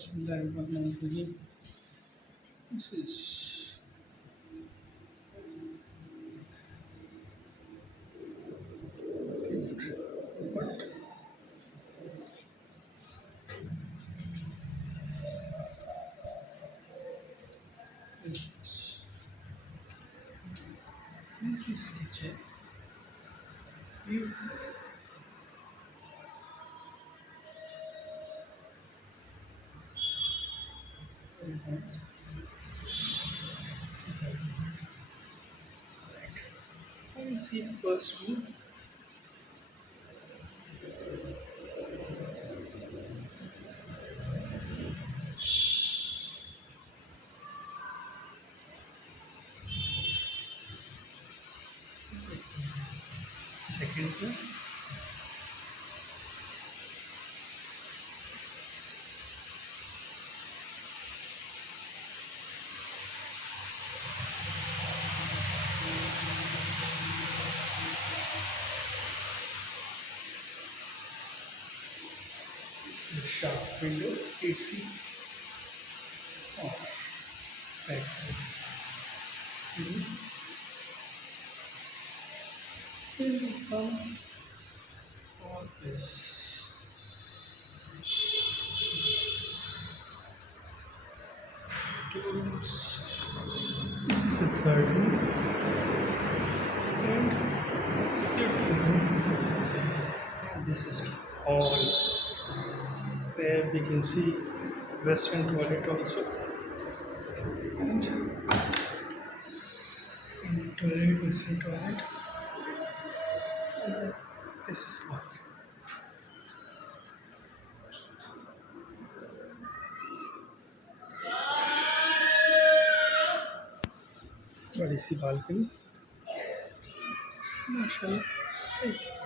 Bismillahirrahmanirrahim. This is gift, but this is kitchen. You very nice. Let me see the first one. Second one. The sharp window, AC off, back side. Then we come on this tools. This is the third one, and this is hall where we can see western toilet also, and toilet, western toilet, and this is bath. बड़ी सी balcony माशाल्लाह।